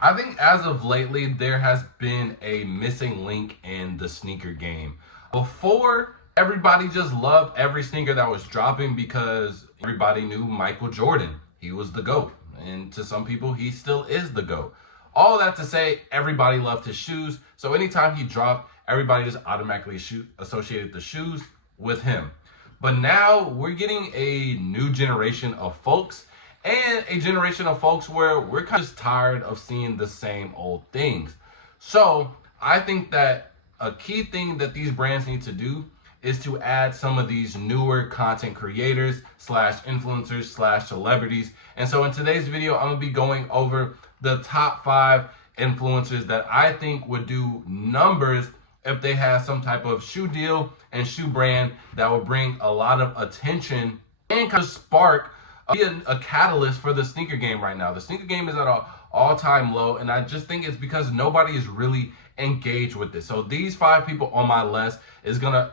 I think as of lately, there has been a missing link in the sneaker game. Before, everybody just loved every sneaker that was dropping because everybody knew Michael Jordan. He was the GOAT. And to some people, he still is the GOAT. All that to say, everybody loved his shoes. So anytime he dropped, everybody just automatically associated the shoes with him. But now we're getting a new generation of folks and a generation of folks where we're kind of just tired of seeing the same old things. So I think that a key thing that these brands need to do is to add some of these newer content creators slash influencers slash celebrities. And so in today's video, I'm gonna be going over the top 5 influencers that I think would do numbers if they have some type of shoe deal and shoe brand that will bring a lot of attention and kind of spark, be a catalyst for the sneaker game right now. The sneaker game is at an all-time low, and I just think it's because nobody is really engaged with it. So these 5 people on my list is gonna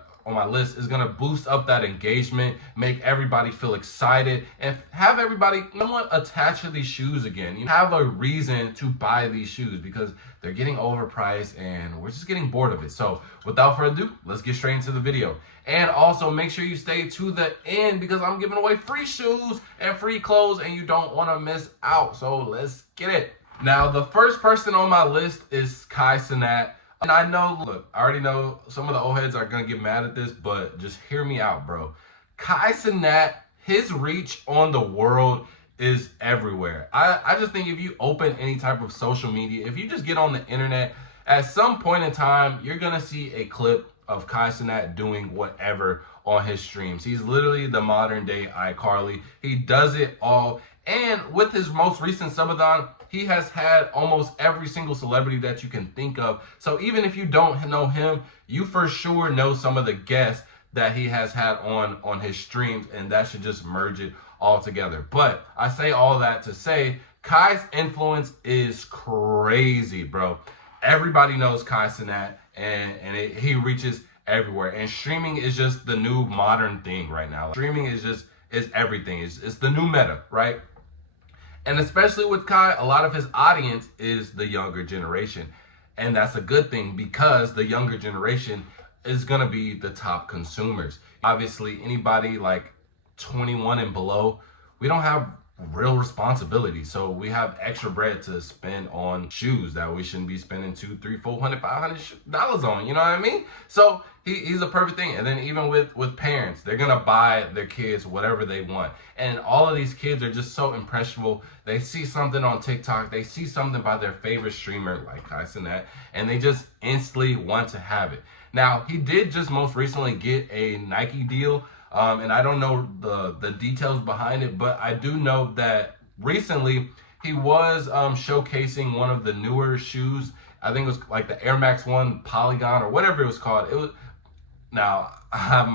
boost up that engagement, make everybody feel excited, and have everybody somewhat attached to these shoes again. You have a reason to buy these shoes because they're getting overpriced and we're just getting bored of it. So without further ado, let's get straight into the video. And also make sure you stay to the end because I'm giving away free shoes and free clothes and you don't want to miss out. So let's get it. Now, the first person on my list is Kai Cenat. And I know, look, I already know some of the old heads are going to get mad at this, but just hear me out, bro. Kai Cenat, his reach on the world is everywhere. I just think if you open any type of social media, if you just get on the internet, at some point in time, you're going to see a clip of Kai Cenat doing whatever on his streams. He's literally the modern day iCarly. He does it all. And with his most recent subathon, he has had almost every single celebrity that you can think of. So even if you don't know him, you for sure know some of the guests that he has had on his streams, and that should just merge it all together. But I say all that to say Kai's influence is crazy, bro. Everybody knows Kai Cenat, and he reaches everywhere. And streaming is just the new modern thing right now. Streaming is everything. It's the new meta, right? And especially with Kai, a lot of his audience is the younger generation. And that's a good thing because the younger generation is going to be the top consumers. Obviously, anybody like 21 and below, we don't have real responsibility. So we have extra bread to spend on shoes that we shouldn't be spending $200, $300, $400, $500 on. You know what I mean? So he's a perfect thing. And then even with parents, they're gonna buy their kids whatever they want. And all of these kids are just so impressionable. They see something on TikTok, they see something by their favorite streamer like Kai Cenat, and they just instantly want to have it. Now, he did just most recently get a Nike deal. And I don't know the details behind it, but I do know that recently he was showcasing one of the newer shoes. I think it was like the Air Max 1 Polygon or whatever it was called. It was. Now I have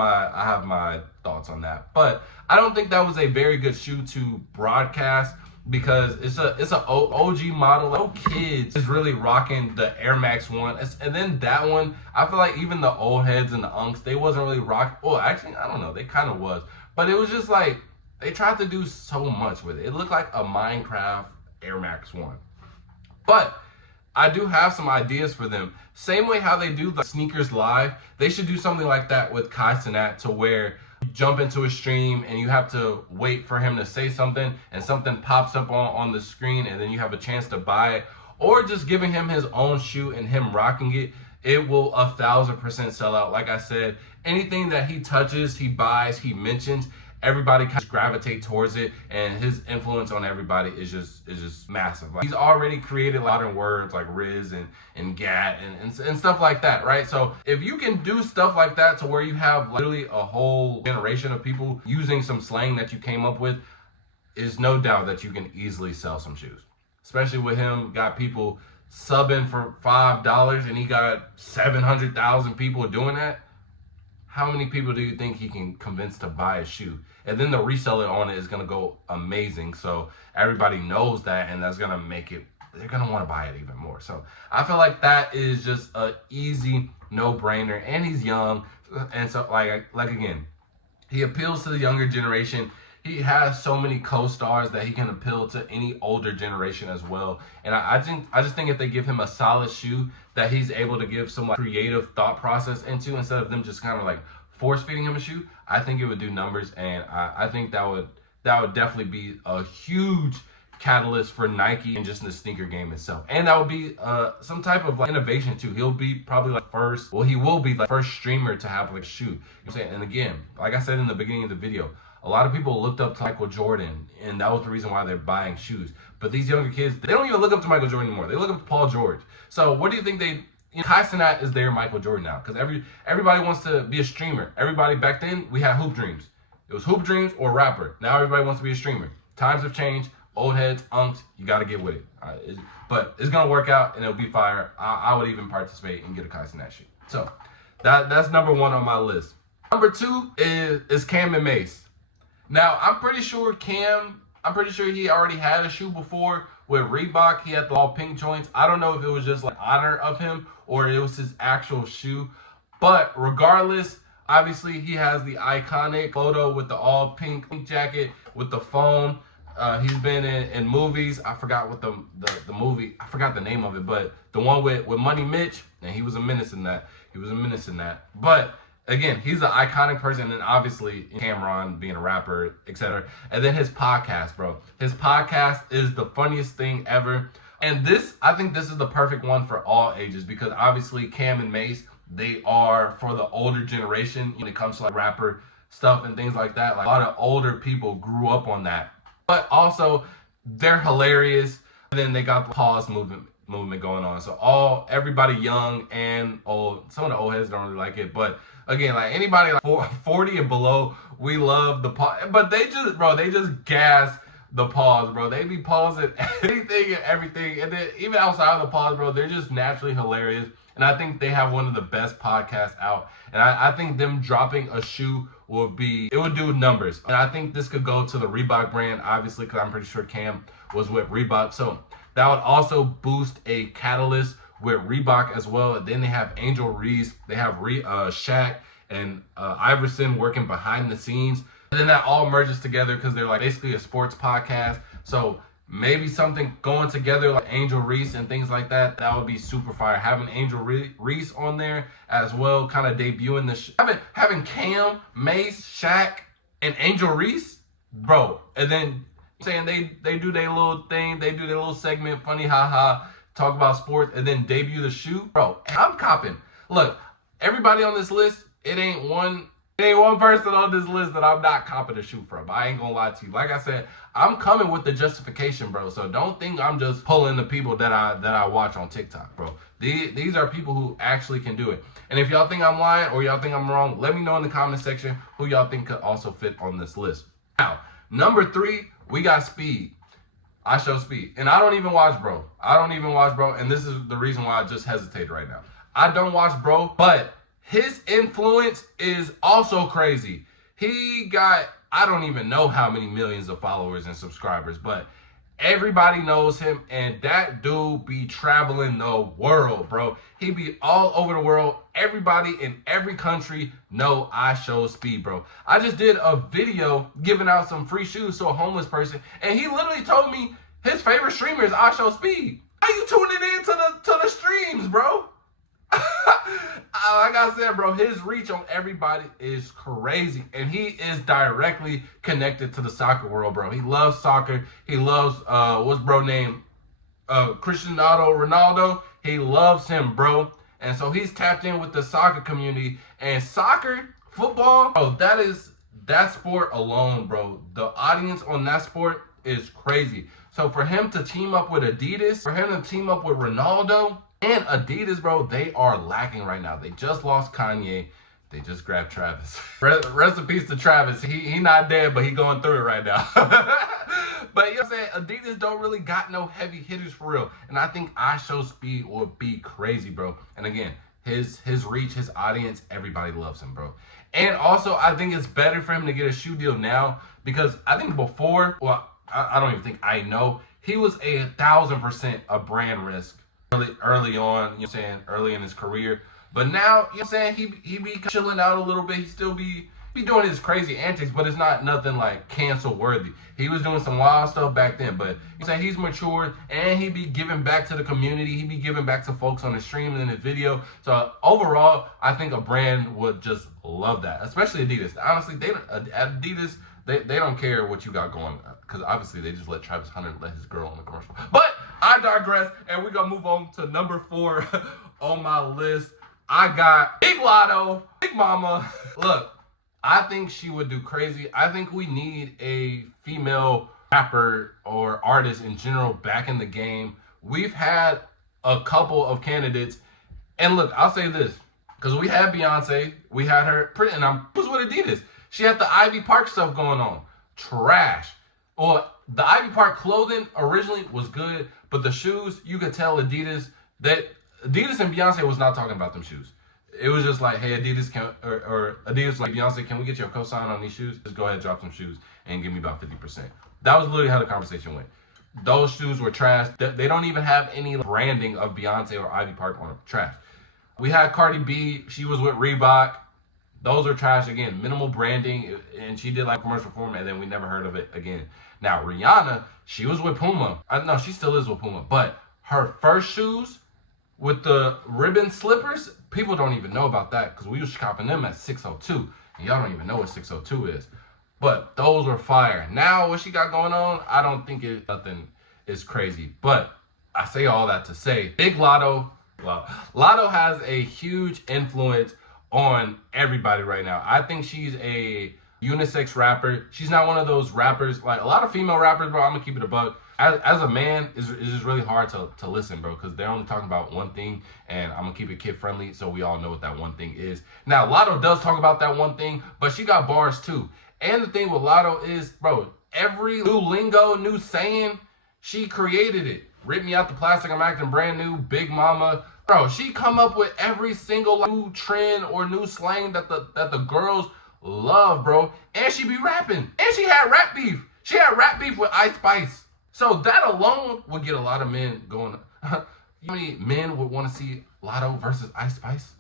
my thoughts on that, but I don't think that was a very good shoe to broadcast because it's a OG model. No kids is really rocking the Air Max 1. And then that one, I feel like even the old heads and the unks, they wasn't really rocking. Well, actually, I don't know. They kind of was. But it was just like, they tried to do so much with it. It looked like a Minecraft Air Max 1. But I do have some ideas for them. Same way how they do the sneakers live, they should do something like that with Kai Cenat to where you jump into a stream and you have to wait for him to say something and something pops up on the screen and then you have a chance to buy it, or just giving him his own shoe and him rocking it. It will 1,000% sell out. Like I said, anything that he touches, he buys, he mentions, everybody kind of gravitate towards it, and his influence on everybody is just massive. Like, he's already created modern words like Riz and Gat and stuff like that, right? So if you can do stuff like that to where you have literally a whole generation of people using some slang that you came up with, is no doubt that you can easily sell some shoes. Especially with him, got people subbing for $5 and he got 700,000 people doing that. How many people do you think he can convince to buy a shoe? And then the reseller on it is going to go amazing. So everybody knows that, and that's going to make it, they're going to want to buy it even more. So I feel like that is just an easy no-brainer. And he's young. And so, like again, he appeals to the younger generation. he has so many co-stars that he can appeal to any older generation as well. And I just think if they give him a solid shoe that he's able to give some like creative thought process into, instead of them just kind of like force feeding him a shoe, I think it would do numbers. And I think that would definitely be a huge catalyst for Nike and just in the sneaker game itself. And that would be some type of like innovation too. He'll be probably like he will be like first streamer to have like a shoe. You know what I'm saying? And again, like I said in the beginning of the video, a lot of people looked up to Michael Jordan, and that was the reason why they're buying shoes. But these younger kids, they don't even look up to Michael Jordan anymore. They look up to Paul George. So what do you think Kai Cenat is their Michael Jordan now? Because everybody wants to be a streamer. Everybody back then, we had hoop dreams. It was hoop dreams or rapper. Now everybody wants to be a streamer. Times have changed. Old heads, unks, you got to get with it. But it's going to work out, and it'll be fire. I would even participate and get a Kai Cenat shoe. So that's number one on my list. Number two is Cam and Mace. Now, I'm pretty sure he already had a shoe before with Reebok. He had the all pink joints. I don't know if it was just like honor of him or it was his actual shoe. But regardless, obviously he has the iconic photo with the all pink jacket with the phone. He's been in movies. I forgot what the movie, I forgot the name of it, but the one with Money Mitch, and he was a menace in that. But again, he's an iconic person, and obviously Cameron being a rapper, etc. And then his podcast, bro. His podcast is the funniest thing ever. And I think this is the perfect one for all ages, because obviously Cam and Mace, they are for the older generation when it comes to like rapper stuff and things like that. Like a lot of older people grew up on that. But also, they're hilarious. And then they got the pause movement going on. So everybody young and old. Some of the old heads don't really like it. But again, like anybody like 40 and below, we love the pause. But they just gas the pause, bro. They be pausing anything and everything. And then even outside of the pause, bro, they're just naturally hilarious. And I think they have one of the best podcasts out. And I think them dropping a shoe would do numbers. And I think this could go to the Reebok brand, obviously, because I'm pretty sure Cam was with Reebok. So that would also boost a catalyst with Reebok as well. And then they have Angel Reese, they have Shaq and Iverson working behind the scenes. And then that all merges together because they're like basically a sports podcast. So maybe something going together like Angel Reese and things like that. That would be super fire. Having Angel Reese on there as well, kind of debuting having Cam, Mace, Shaq, and Angel Reese, bro. And then saying they do their little thing, they do their little segment, funny haha, talk about sports, and then debut the shoe, bro. I'm copping. Look, everybody on this list, it ain't one person on this list that I'm not copping a shoe from. I ain't gonna lie to you. Like I said, I'm coming with the justification, bro. So don't think I'm just pulling the people that I watch on TikTok, bro. These are people who actually can do it. And if y'all think I'm lying or y'all think I'm wrong, let me know in the comment section who y'all think could also fit on this list. Now, number 3, we got Speed. I show Speed. And I don't even watch Bro. And this is the reason why I just hesitated right now. I don't watch Bro, but his influence is also crazy. He got, I don't even know how many millions of followers and subscribers, but everybody knows him, and that dude be traveling the world, bro. He be all over the world. Everybody in every country know I show Speed, bro. I just did a video giving out some free shoes to a homeless person, and he literally told me his favorite streamer is I Show Speed. How you tuning in to the streams, bro? Like I said, bro, his reach on everybody is crazy, and he is directly connected to the soccer world, bro. He loves soccer. He loves what's bro name? Cristiano Ronaldo. He loves him, bro. And so he's tapped in with the soccer community, and soccer, football, bro, that sport alone, bro. The audience on that sport is crazy. So for him to team up with Adidas, for him to team up with Ronaldo, and Adidas, bro, they are lacking right now. They just lost Kanye. They just grabbed Travis. Rest in peace to Travis. He not dead, but he going through it right now. But you know what I'm saying? Adidas don't really got no heavy hitters for real. And I think I Show Speed would be crazy, bro. And again, his reach, his audience, everybody loves him, bro. And also, I think it's better for him to get a shoe deal now, because I think before, well, I don't even think I know, he was 1,000% a brand risk. Early on, you know what I'm saying, early in his career. But now, you know what I'm saying, he be chilling out a little bit. He still be be doing his crazy antics, but it's not nothing like cancel worthy. He was doing some wild stuff back then, but he's matured and he be giving back to the community. He be giving back to folks on the stream and in his video. So overall, I think a brand would just love that, especially Adidas. Honestly, Adidas, they don't care what you got going, because obviously they just let Travis Hunter let his girl on the commercial. But I digress, and we're gonna move on to number 4 on my list. I got Big Lotto, Big Mama. Look, I think she would do crazy. I think we need a female rapper or artist in general back in the game. We've had a couple of candidates. And look, I'll say this, because we had Beyonce, we had her, and I was with Adidas. She had the Ivy Park stuff going on. Trash. Or the Ivy Park clothing originally was good, but the shoes, you could tell Adidas and Beyonce was not talking about them shoes. It was just like, hey, Adidas, or Adidas like, Beyonce, can we get your cosign on these shoes? Just go ahead, drop some shoes, and give me about 50%. That was literally how the conversation went. Those shoes were trash. They don't even have any branding of Beyonce or Ivy Park on them. Trash. We had Cardi B. She was with Reebok. Those are trash again. Minimal branding, and she did like commercial for them, and then we never heard of it again. Now, Rihanna, she was with Puma. No, she still is with Puma. But her first shoes with the ribbon slippers, people don't even know about that, because we was shopping them at 602, and y'all don't even know what 602 is. But those were fire. Now, what she got going on, I don't think nothing is crazy. But I say all that to say, Big Lotto has a huge influence on everybody right now. I think she's a unisex rapper. She's not one of those rappers, like a lot of female rappers, bro, I'm gonna keep it a buck. As a man, it's just really hard to listen, bro, because they're only talking about one thing, and I'm gonna keep it kid friendly so we all know what that one thing is. Now, Lotto does talk about that one thing, but she got bars too. And the thing with Lotto is, bro, every new lingo, new saying, she created it. Rip me out the plastic, I'm acting brand new, Big Mama. Bro, she come up with every single new trend or new slang that the girls love, bro. And she be rapping. And she had rap beef. She had rap beef with Ice Spice. So that alone would get a lot of men going. How many men would want to see Lotto versus Ice Spice?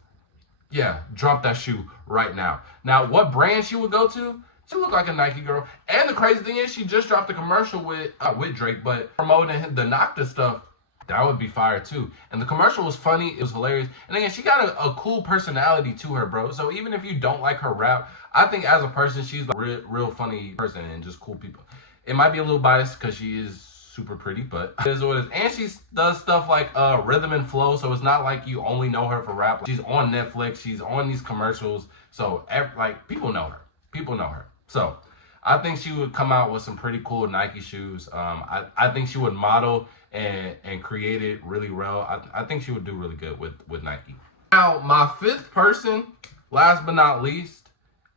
Yeah, drop that shoe right now. Now, what brand she would go to? She looked like a Nike girl. And the crazy thing is, she just dropped a commercial with Drake, but promoting the Nocta stuff. That would be fire too. And the commercial was funny. It was hilarious. And again, she got a cool personality to her, bro. So even if you don't like her rap, I think as a person, she's a real funny person and just cool people. It might be a little biased because she is super pretty, but it is what it is. And she does stuff like rhythm and flow. So it's not like you only know her for rap. She's on Netflix. She's on these commercials. So like people know her. People know her. So I think she would come out with some pretty cool Nike shoes. I think she would model and create it really well. I think she would do really good with Nike. Now, my 5th person, last but not least,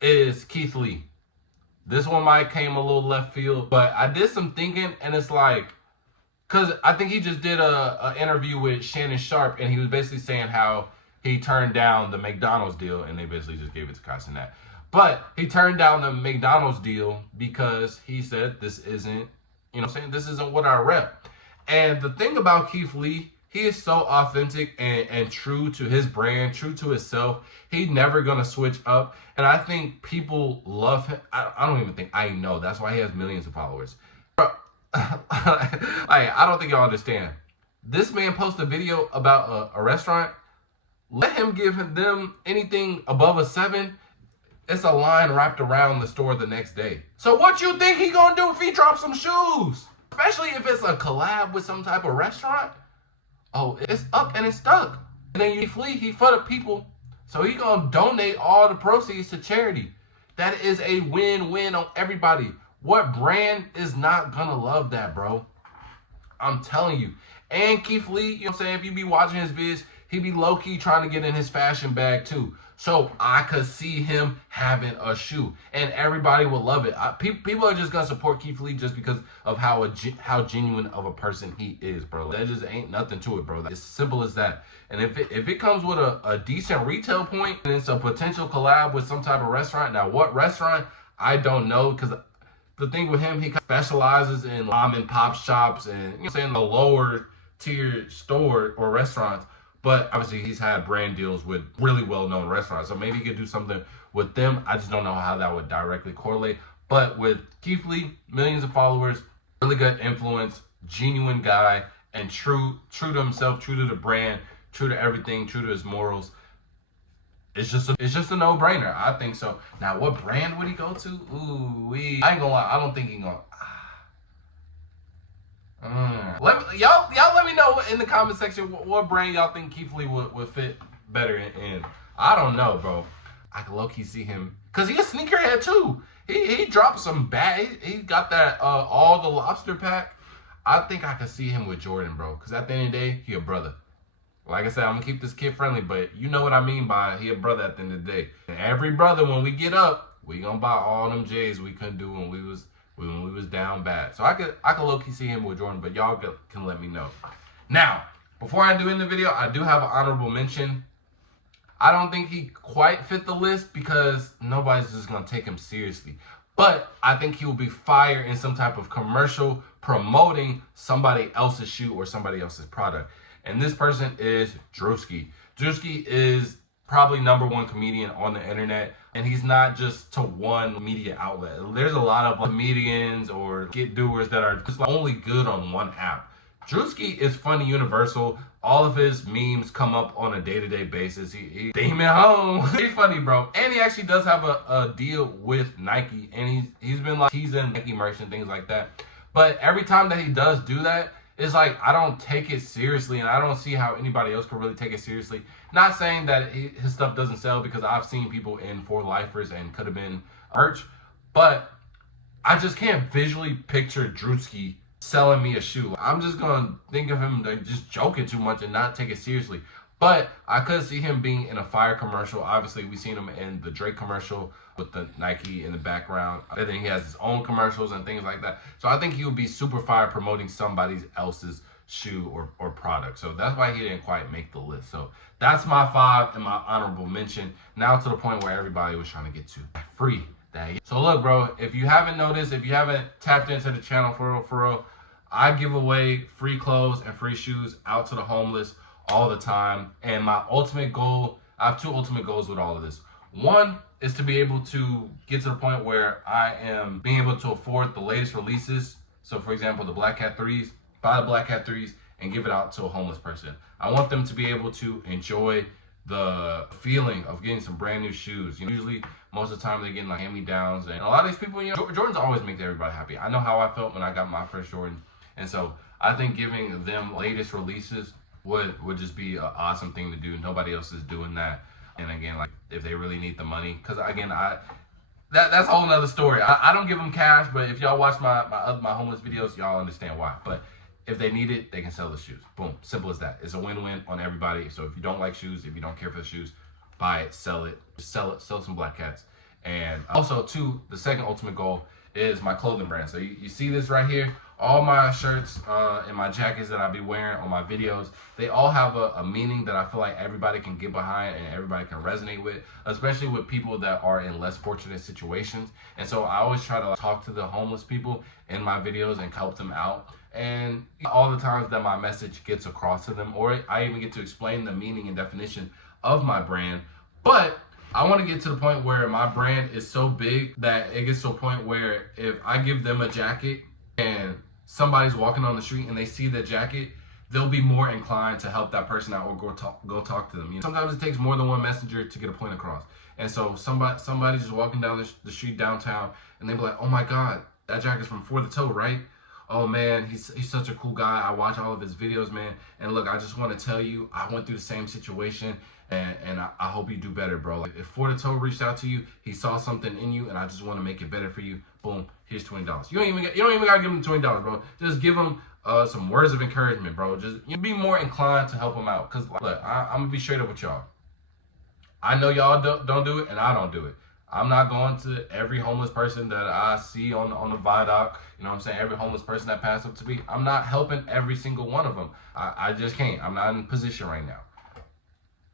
is Keith Lee. This one might came a little left field, but I did some thinking, and it's like, because I think he just did a interview with Shannon Sharp, and he was basically saying how he turned down the McDonald's deal, and they basically just gave it to Kai Cenat. But he turned down the McDonald's deal because he said this isn't, this isn't what I rep. And the thing about Keith Lee, he is so authentic and true to his brand, true to himself. He's never going to switch up. And I think people love him. I don't even think I know. That's why he has millions of followers. I don't think y'all understand. This man posted a video about a restaurant. Let him give them anything above a 7. It's a line wrapped around the store the next day. So what you think he gonna do if he drops some shoes? Especially if it's a collab with some type of restaurant. Oh, it's up and it's stuck. And then you flee, he for the people. So he gonna donate all the proceeds to charity. That is a win-win on everybody. What brand is not gonna love that, bro? I'm telling you. And Keith Lee, you know what I'm saying? If you be watching his vids, he be low-key trying to get in his fashion bag too. So I could see him having a shoe, and everybody will love it. People are just gonna support Keith Lee just because of how genuine of a person he is, bro. That just ain't nothing to it, bro. It's simple as that. And if it comes with a decent retail point and it's a potential collab with some type of restaurant. Now, what restaurant? I don't know, because the thing with him, he specializes in mom and pop shops and the lower tier store or restaurants. But obviously he's had brand deals with really well-known restaurants. So maybe he could do something with them. I just don't know how that would directly correlate. But with Keith Lee, millions of followers, really good influence, genuine guy, and true to himself, true to the brand, true to everything, true to his morals. It's just a no-brainer. I think so. Now, what brand would he go to? Ooh, I ain't gonna lie. I don't think he gonna. Y'all let me know in the comment section what brand y'all think Keith Lee would fit better in. I don't know, bro. I can low-key see him, cause he a sneakerhead too. He dropped some bad. He got that all the lobster pack. I think I could see him with Jordan, bro. Cause at the end of the day, he a brother. Like I said, I'm gonna keep this kid friendly, but you know what I mean by he a brother at the end of the day. And every brother, when we get up, we gonna buy all them J's we couldn't do when we was down bad. So I could low-key see him with Jordan, but y'all can let me know. Now, before I do end the video, I do have an honorable mention. I don't think he quite fit the list because nobody's just gonna take him seriously. But I think he will be fire in some type of commercial promoting somebody else's shoe or somebody else's product. And this person is Drewski. Drewski is probably #1 comedian on the internet, and he's not just to one media outlet. There's a lot of comedians or get doers that are just only good on one app. Drewski is funny universal. All of his memes come up on a day-to-day basis. He demon home. He's funny, bro. And he actually does have a deal with Nike, and he's been like teasing Nike merch and things like that. But every time that he does do that, it's like I don't take it seriously, and I don't see how anybody else could really take it seriously. Not saying that his stuff doesn't sell, because I've seen people in For Lifers and could have been merch, but I just can't visually picture Drewski selling me a shoe. I'm just gonna think of him like just joking too much and not take it seriously. But I could see him being in a fire commercial. Obviously, we've seen him in the Drake commercial with the Nike in the background. And then he has his own commercials and things like that. So I think he would be super fire promoting somebody else's shoe or product. So that's why he didn't quite make the list. So that's my 5 and my honorable mention. Now to the point where everybody was trying to get to. Free. So look, bro, if you haven't noticed, if you haven't tapped into the channel for real, I give away free clothes and free shoes out to the homeless all the time. And my ultimate goal, I have 2 ultimate goals with all of this. One is to be able to get to the point where I am being able to afford the latest releases. So for example, the Black Cat 3s, buy the Black Cat 3s and give it out to a homeless person. I want them to be able to enjoy the feeling of getting some brand new shoes. Usually, most of the time, they're getting like hand-me-downs. And a lot of these people, Jordans always make everybody happy. I know how I felt when I got my first Jordan. And so I think giving them latest releases would just be an awesome thing to do. Nobody else is doing that. And again, like if they really need the money, because again, that's a whole nother story. I don't give them cash, but if y'all watch my homeless videos, y'all understand why. But if they need it, they can sell the shoes. Boom, simple as that. It's a win-win on everybody. So if you don't like shoes, if you don't care for the shoes, buy it, sell it, sell some Black Cats. And also, too, the second ultimate goal is my clothing brand. So you see this right here. All my shirts and my jackets that I be wearing on my videos, they all have a meaning that I feel like everybody can get behind and everybody can resonate with, especially with people that are in less fortunate situations. And so I always try to talk to the homeless people in my videos and help them out. And all the times that my message gets across to them, or I even get to explain the meaning and definition of my brand. But I want to get to the point where my brand is so big that it gets to a point where if I give them a jacket and somebody's walking on the street and they see the jacket, they'll be more inclined to help that person out or go talk to them. Sometimes it takes more than one messenger to get a point across. And so somebody's just walking down the street downtown and they be like, oh my God, that jacket's from For the Toe, right? Oh man, he's such a cool guy. I watch all of his videos, man. And look, I just want to tell you, I went through the same situation, and I hope you do better, bro. Like if For the Toe reached out to you, he saw something in you, and I just want to make it better for you. Boom, here's $20. You don't even gotta give him $20, bro. Just give him some words of encouragement, bro. Just you be more inclined to help him out. Cause look, I'm gonna be straight up with y'all. I know y'all don't do it, and I don't do it. I'm not going to every homeless person that I see on the viaduct, you know what I'm saying, every homeless person that passes up to me. I'm not helping every single one of them. I just can't. I'm not in position right now.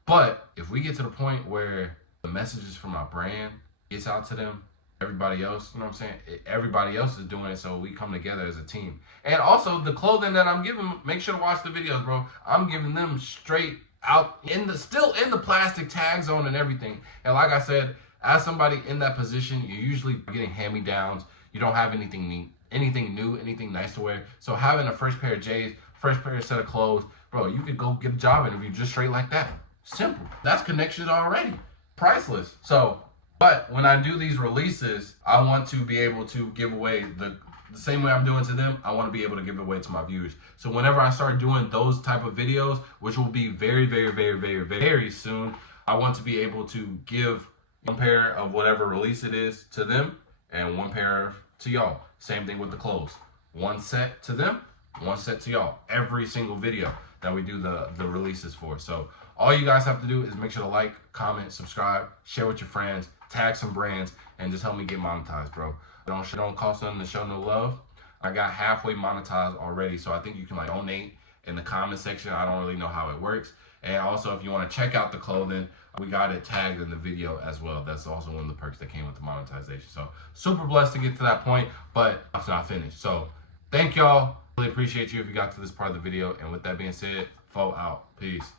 But if we get to the point where the messages from my brand gets out to them, everybody else, you know what I'm saying, everybody else is doing it, so we come together as a team. And also, the clothing that I'm giving, make sure to watch the videos, bro. I'm giving them straight out in the still in the plastic tags on and everything. And like I said, as somebody in that position, you're usually getting hand-me-downs. You don't have anything neat, anything new, anything nice to wear. So having a fresh pair of J's, fresh pair of set of clothes, bro, you could go get a job interview just straight like that. Simple. That's connections already. Priceless. So, but when I do these releases, I want to be able to give away the same way I'm doing to them. I want to be able to give it away to my viewers. So whenever I start doing those type of videos, which will be very, very, very, very, very soon, I want to be able to give one pair of whatever release it is to them and one pair to y'all. Same thing with the clothes. One set to them, one set to y'all. Every single video that we do the releases for. So all you guys have to do is make sure to like, comment, subscribe, share with your friends, tag some brands, and just help me get monetized, bro. Don't cost nothing to show no love. I got halfway monetized already, so I think you can like donate in the comment section. I don't really know how it works. And also, if you want to check out the clothing, we got it tagged in the video as well. That's also one of the perks that came with the monetization. So super blessed to get to that point, but I'm not finished. So thank y'all. Really appreciate you if you got to this part of the video. And with that being said, Fo out. Peace.